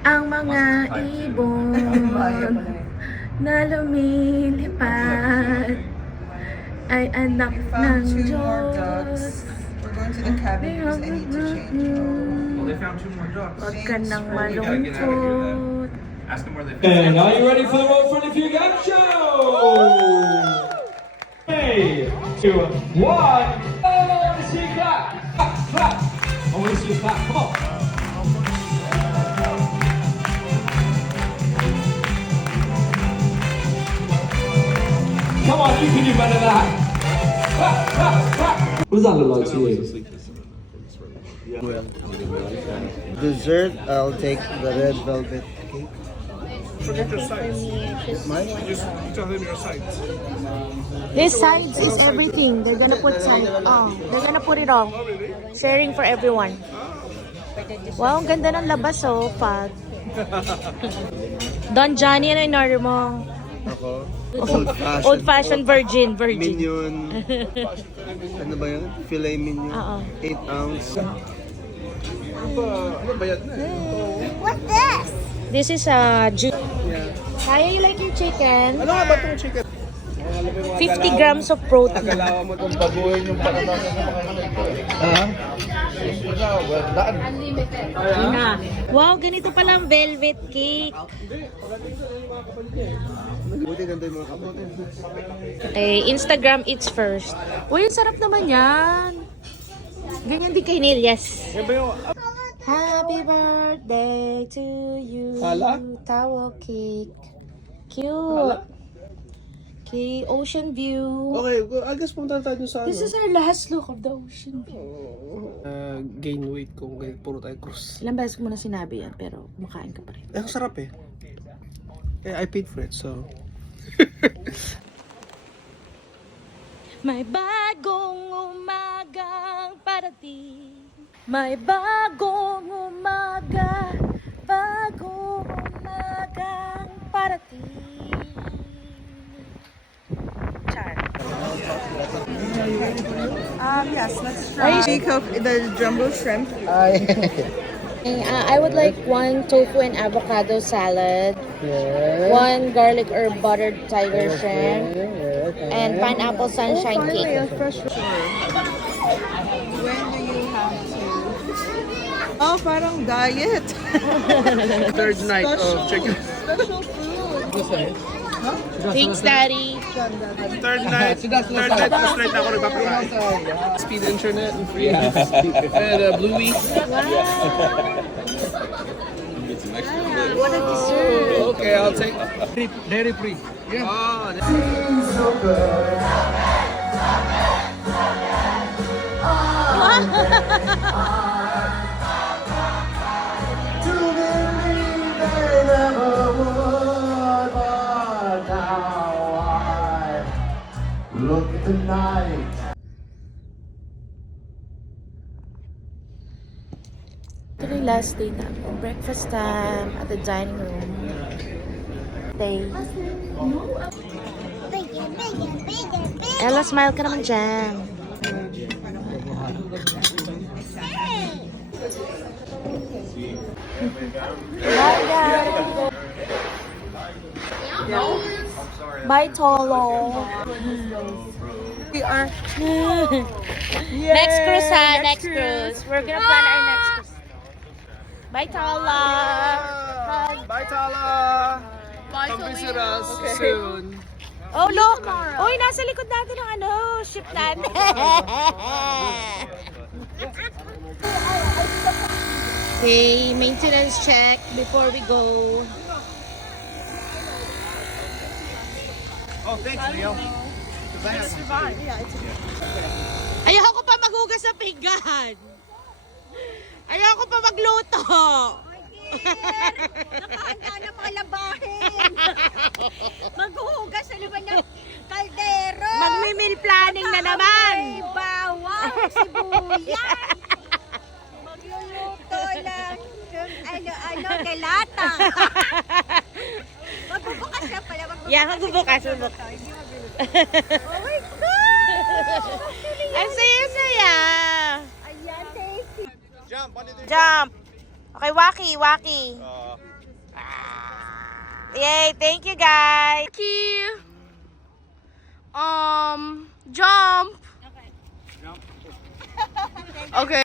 Ang mga ibon na lumilipad ay anak ng Diyos. We're going to the cabin because I need to change. Well, they found 2 more ducks. Huwag ka nang We gotta get out of here then. malungkot. Ask them where they And are you ready for the Roll for the Few Gap Show? 3, 2, 1. Oh, let's see clap. Clap, clap. I want to see you clap. Come on. Come on, you can do better than that. Clap, clap, clap. What does that look like to you? Dessert, I'll take the red velvet cake. Forget your sides. Just tell them your sides. This sides is everything. They're gonna put side. Oh, they're gonna put it all. Sharing for everyone. Wow, ang ganda ng labas oh, pag. Don Johnny, ano in-order mo? Ako, old-fashioned. Old-fashioned virgin. Minion. Ano ba yun? Filet minion. Oo. 8 ounce. What's this? This is a juice. Kaya you like your chicken? Ano nga ba itong chicken? 50 grams of protein. Kailangan mo itong baguhin yung pagkatapos ng mga Ha? Yun na. Wow, ganito pala ang velvet cake. Buti ganda yung mga kapote. Okay, Instagram eats first. Uy, ang sarap naman yan. Ganyan din kay Neil, yes. Happy birthday to you. Hala? Towel cake. Cute. Okay, ocean view. Okay, I guess punta tayo sa This is our last look of the ocean view. gain weight kung puro tayo cruise. Ilang beses ko muna sinabi yan, pero kumakain ka pa rin. Ang sarap eh. I paid for it, so... May bagong umagang parating. May bagong umaga, bagong umagang parating. Char. Yes, let's try. Shake of the jumbo shrimp. I would like 1 tofu and avocado salad, 1 garlic herb buttered tiger shrimp, and pineapple sunshine cake. When do you have to? Oh, parang diet. Third night of chicken. Special food. Thanks, Daddy. Third night ko straight ako nagpapakain. Speed internet and free. And Bluey. What a dessert. Okay, I'll take dairy free. Yeah. Oh, Look tonight. Ito na yung last day namin. Breakfast time at the dining room. Day. Ella, smile ka naman dyan. Bye, guys. Bye, Tolo. We are. Next cruise, ha? Next cruise. We're gonna plan our next cruise. Bye, Tala. Bye, Tala. Come visit us soon. Oh, look! Uy, nasa likod natin ang ship natin. Okay, maintenance check before we go. Oh, thanks, Leo. Ayoko pa maghugas sa pinggan. Ayoko pa magluto. Nakahanda na mga labahin. Maghuhugas sa naman ng kaldero. Magmi-meal planning na naman. May bawang, sibuyas. Magluluto lang ng delata. Magbubukas na pala. Yeah, magbubukas. Oh my God! Ang saya-saya. Ayan, tasty. Jump, what did you Jump. Okay, waki. Yay, thank you guys. Jump. Okay.